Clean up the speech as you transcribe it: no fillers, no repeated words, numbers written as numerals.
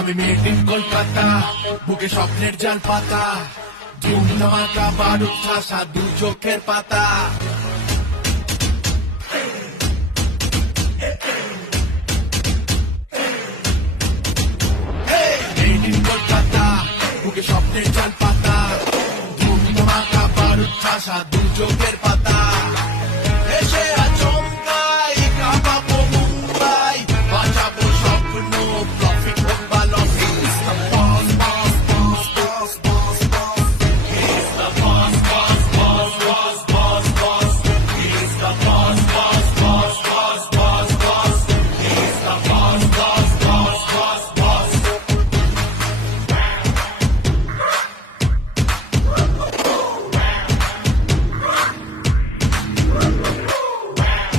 আমি made in Kolkata, বুকে স্বপ্নের জাল পাতা, ধুম ধামাকা বারুদ ঠাসা দু চোখের পাতা।